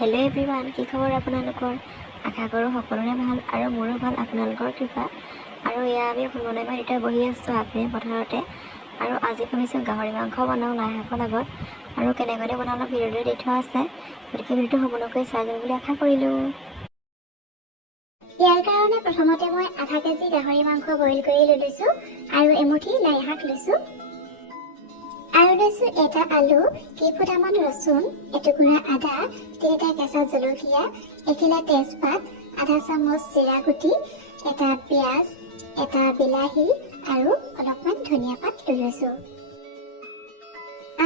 Hello everyone की खबर आपनालोकर आशा करो सकलोरे ভাল আৰু মোৰো ভাল আপোনালোকৰ কৃপা আৰু ইয়া আমি ফুলমনে বাৰীতে বহি আছো আপুনি পথাৰতে আৰু আজি ভাবিছো গাহৰি মাংস বনাও লাই শাকৰ লগত আৰু কেনেকৈ বনালো ভিডিঅ'টো দি থোৱা আছে গতিকে ভিডিঅ'টো সম্পূৰ্ণকৈ চাই যাব বুলি আশা কৰিলো। ইয়াৰ কাৰণে প্ৰথমতে মই আধা কেজি গাহৰি মাংস বইল কৰি লৈছো আৰু এমুঠি লাই শাক লৈছো আৰু লৈছো এটা আলু কেইফুটামান ৰসুন এটুকুৰা আদা তিনিটা কেঁচা জলকীয়া এখিলা তেজপাত আধা চামুচ জিৰা গুটি এটা পিয়াজ এটা বিলাহী আৰু অলপমান ধনিয়া পাত লৈ লৈছো।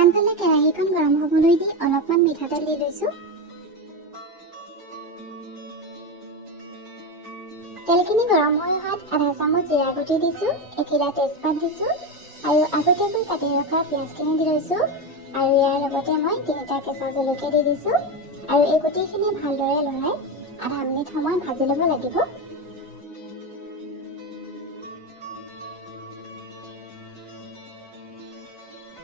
আনফালে কেৰাহীখন গৰম হ'বলৈ দি অলপমান মিঠাতেল দি লৈছো। তেলখিনি গৰম হৈ অহাত আধা চামুচ জিৰা গুটি দিছো এখিলা তেজপাত দিছো আৰু আগতীয়াকৈ কাটি ৰখা পিয়াজখিনি দি লৈছো আৰু ইয়াৰ লগতে মই তিনিটা কেঁচা জলকীয়া দি দিছো আৰু এই গোটেইখিনি ভালদৰে লৰাই আধা মিনিট সময় ভাজি ল'ব লাগিব।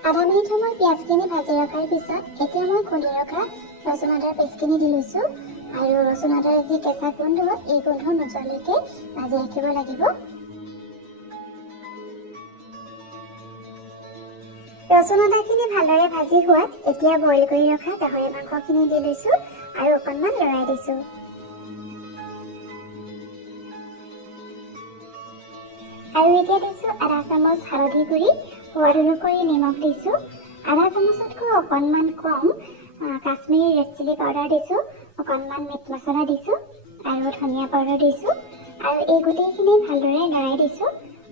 আধা মিনিট সময় পিয়াজখিনি ভাজি ৰখাৰ পিছত এতিয়া মই খুন্দি ৰখা ৰচুন আদাৰ পেষ্টখিনি দি লৈছো আৰু ৰচুন আদাৰ যি কেঁচা গোন্ধ এই গোন্ধ নোযোৱালৈকে ভাজি ৰাখিব লাগিব। ৰচুন আদাখিনি ভালদৰে ভাজি হোৱাত এতিয়া বইল কৰি ৰখা গাহৰি মাংসখিনি দি লৈছো আৰু অকণমান লৰাই দিছো। আৰু এতিয়া দিছো আধা চামুচ হালধি গুড়ি সোৱাদ অনুসৰি নিমখ দিছো আধা চামুচতকৈ অকণমান কম কাশ্মীৰী ৰেড চিলি পাউডাৰ দিছো অকণমান মিট মছলা দিছো আৰু ধনিয়া পাউডাৰ দিছো আৰু এই গোটেইখিনি ভালদৰে লৰাই দিছো।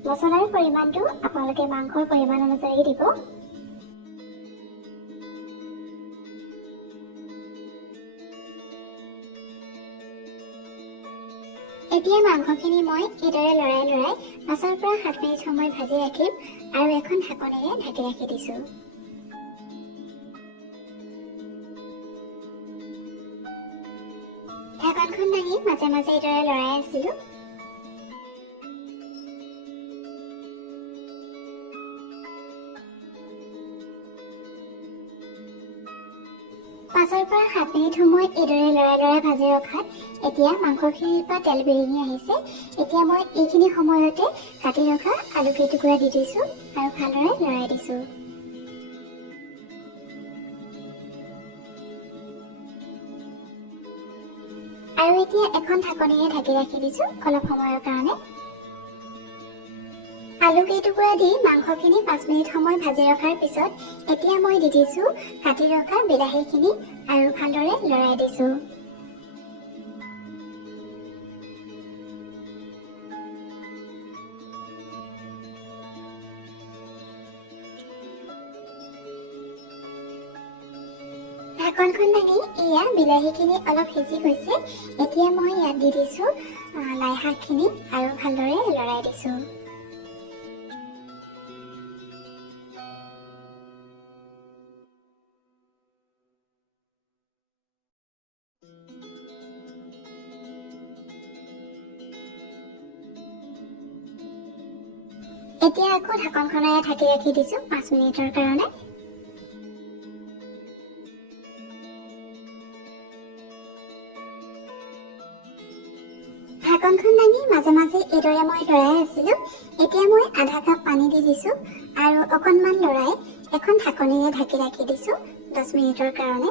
মছলাৰ পৰিমাণটো আপোনালোকে মাংসৰ পৰিমাণ অনুযায়ী দিব। এতিয়া মাংসখিনি মই এইদৰে লৰাই 5 পৰা 7 মিনিট সময় ভাজি ৰাখিম আৰু এখন ঢাকনিৰে ঢাকি ৰাখি দিছো। ঢাকনখন দাঙি মাজে মাজে এইদৰে লৰাই আছিলো। পাঁচৰ পৰা 7 মিনিট সময় এইদৰে লৰাই ভাজি ৰখাত এতিয়া মাংসখিনিৰ পৰা তেল বিৰিঙি আহিছে। এতিয়া মই এইখিনি সময়তে কাটি ৰখা আলু কেইটুকুৰা দি দিছো আৰু ভালদৰে লৰাই দিছো। আৰু এতিয়া এখন ঢাকনিৰে ঢাকি ৰাখি দিছো অলপ সময়ৰ কাৰণে। আলু কেইটুকুৰা দি মাংসখিনি 5 মিনিট সময় ভাজি ৰখাৰ পিছত এতিয়া মই দি দিছো কাটি ৰখা বিলাহীখিনি আৰু ভালদৰে লৰাই দিছো। ঢাকনখন দাঙি এয়া বিলাহীখিনি অলপ সিজি গৈছে। এতিয়া মই ইয়াত দি দিছো লাই শাকখিনি আৰু ভালদৰে লৰাই দিছো। এতিয়া আকৌ ঢাকনখনেৰে ঢাকি ৰাখি দিছো 5 মিনিটৰ কাৰণে। ঢাকনখন দাঙি মাজে মাজে এইদৰে মই লৰাই আছিলো। এতিয়া মই আধা কাপ পানী দি দিছো আৰু অকণমান লৰাই এখন ঢাকনিৰে ঢাকি ৰাখি দিছো 10 মিনিটৰ কাৰণে।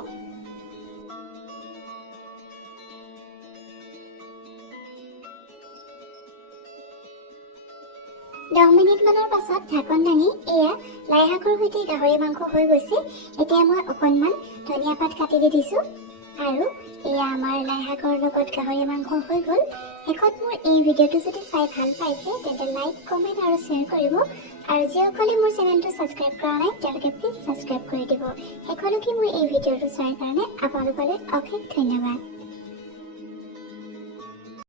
দহ মিনিট মানৰ পাছত ঢাকন দাঙি এয়া লাই শাকৰ সৈতে গাহৰি মাংস হৈ গৈছে। এতিয়া মই অকণমান ধনিয়া পাত কাটি দি দিছো আৰু এয়া আমাৰ লাই শাকৰ লগত গাহৰি মাংস হৈ গ'ল। শেষত মোৰ এই ভিডিঅ'টো যদি চাই ভাল পাইছে তেন্তে লাইক কমেণ্ট আৰু শ্বেয়াৰ কৰিব আৰু যিসকলে মোৰ চেনেলটো ছাবস্ক্ৰাইব কৰা নাই তেওঁলোকে প্লিজ ছাবস্ক্ৰাইব কৰি দিব। শেষলৈকে মোৰ এই ভিডিঅ'টো চোৱাৰ কাৰণে আপোনালোকলৈ অশেষ ধন্যবাদ।